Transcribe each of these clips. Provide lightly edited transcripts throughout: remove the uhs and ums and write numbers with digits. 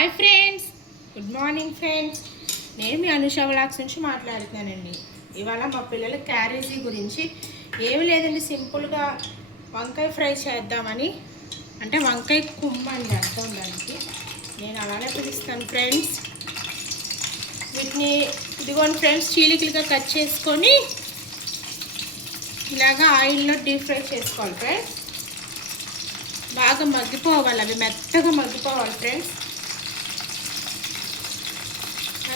Hi friends, good morning friends. నేను మీ Anusha vlogs నుంచి మాట్లాడుతున్నానండి. ఇవాళ మా పిల్లల క్యారేజీ గురించి ఏమి లేదండి, సింపుల్గా వంకాయ ఫ్రై చేద్దామని. అంటే వంకాయ కుమ్మ అండి అర్థం దానికి, నేను అలానే పిలుస్తాను ఫ్రెండ్స్. వీటిని ఇదిగోండి ఫ్రెండ్స్, చీలికలుగా కట్ చేసుకొని ఇలాగా ఆయిల్లో డీప్ ఫ్రై చేసుకోవాలి ఫ్రెండ్స్. బాగా మగ్గిపోవాలి, అవి మెత్తగా మగ్గిపోవాలి ఫ్రెండ్స్.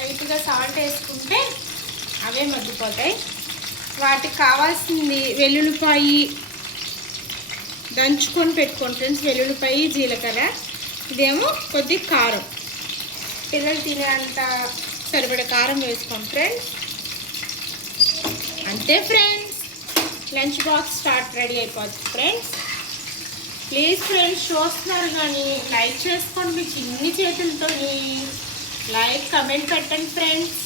లైట్గా సాల్ట్ వేసుకుంటే అవే మగ్గిపోతాయి. వాటికి కావాల్సింది వెల్లుల్లిపాయి దంచుకొని పెట్టుకోండి ఫ్రెండ్స్. వెల్లుల్లిపాయి, జీలకర్ర, ఇదేమో కొద్ది కారం, పిల్లలు తినేంత సరిపడే కారం వేసుకోండి ఫ్రెండ్స్. అంతే friends, lunch box start ready అయిపోతుంది ఫ్రెండ్స్. ప్లీజ్ ఫ్రెండ్స్, చూస్తున్నారు కానీ లైక్ చేసుకోండి. మీ చిన్ని చేతులతో లైక్ కమెంట్ పెట్టండి ఫ్రెండ్స్.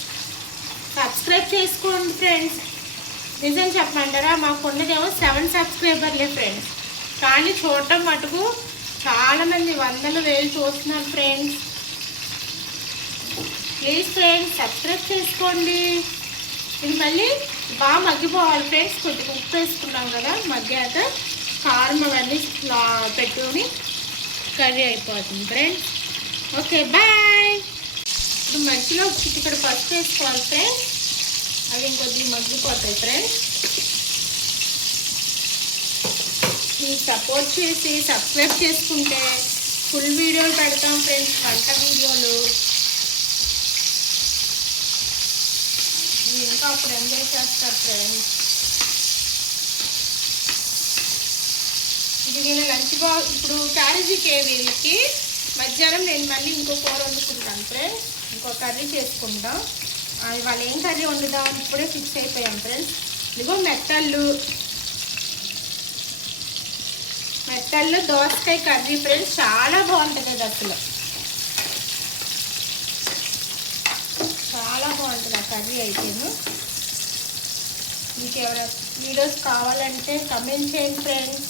సబ్స్క్రైబ్ చేసుకోండి ఫ్రెండ్స్. నిజం చెప్పమంటారా, మాకు ఉన్నదేమో 7 సబ్స్క్రైబర్లే ఫ్రెండ్స్, కానీ చూడటం మటుకు చాలామంది వందలు వేలు చూస్తున్నారు ఫ్రెండ్స్. ప్లీజ్ ఫ్రెండ్స్, సబ్స్క్రైబ్ చేసుకోండి. ఇది మళ్ళీ బాగా మగ్గిపోవాలి ఫ్రెండ్స్. కొద్దిగా ఉప్పు వేసుకున్నాం కదా, మగ్గాక కారం అవన్నీ పెట్టుకొని కర్రీ అయిపోతుంది ఫ్రెండ్స్. Okay bye. ఇప్పుడు మధ్యలో ఇక్కడ పసుపు వేసుకోవాలి ఫ్రెండ్స్, అవి ఇంకొద్దిగా మగ్గిపోతాయి ఫ్రెండ్స్. మీరు సపోర్ట్ చేసి సబ్స్క్రైబ్ చేసుకుంటే ఫుల్ వీడియోలు పెడతాం ఫ్రెండ్స్, వంట వీడియోలు. ఇంకా అప్పుడు ఎంజాయ్ చేస్తారు ఫ్రెండ్స్. ఇది నేను లంచ్ బాక్స్ ఇప్పుడు క్యారేజీకి వీళ్ళకి మధ్యాహ్నం నేను మళ్ళీ ఇంకో కూర వండుకుంటాను ఫ్రెండ్స్. ఇంకో కర్రీ చేసుకుంటాం. ఇవాళ ఏం కర్రీ వండుదాం ఇప్పుడే ఫిక్స్ అయిపోయాం ఫ్రెండ్స్. ఇదిగో మెత్తళ్ళు దోసకాయ కర్రీ ఫ్రెండ్స్, చాలా బాగుంటుంది అది. అసలు చాలా బాగుంటుంది ఆ కర్రీ అయితేను. మీకు ఎవరైనా వీడియోస్ కావాలంటే కమెంట్ చేయండి ఫ్రెండ్స్,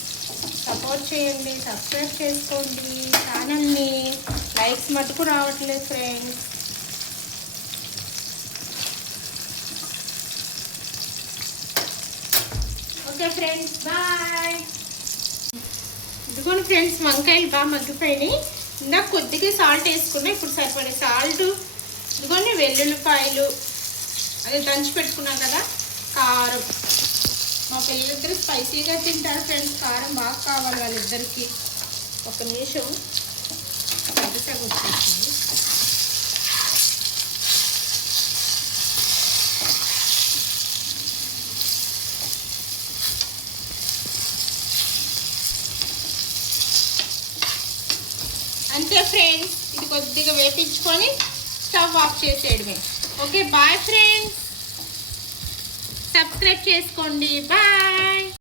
సపోర్ట్ చేయండి, సబ్స్క్రైబ్ చేసుకోండి ఛానల్ని. లైక్స్ మటుకు రావట్లేదు ఫ్రెండ్స్. Okay friends, bye. ఇదిగోండి ఫ్రెండ్స్, వంకాయలు బాగా మగ్గిపోయినాయి. ఇందాక కొద్దిగా సాల్ట్ వేసుకున్నా, ఇప్పుడు సరిపడే సాల్ట్. ఇదిగోండి వెల్లుల్లిపాయలు, అది దంచి పెట్టుకున్నాం కదా, కారం. మా పిల్లలిద్దరు స్పైసీగా తింటారు ఫ్రెండ్స్, కారం బాగా కావాలి వాళ్ళిద్దరికి. ఒక నిమిషం పెద్దగా వచ్చేసింది. అంతే ఫ్రెండ్స్, ఇది కొద్దిగా వేపించుకొని స్టవ్ ఆఫ్ చేసేయడమే. ఓకే బాయ్ ఫ్రెండ్స్, సబ్స్క్రైబ్ చేసుకోండి. బాయ్.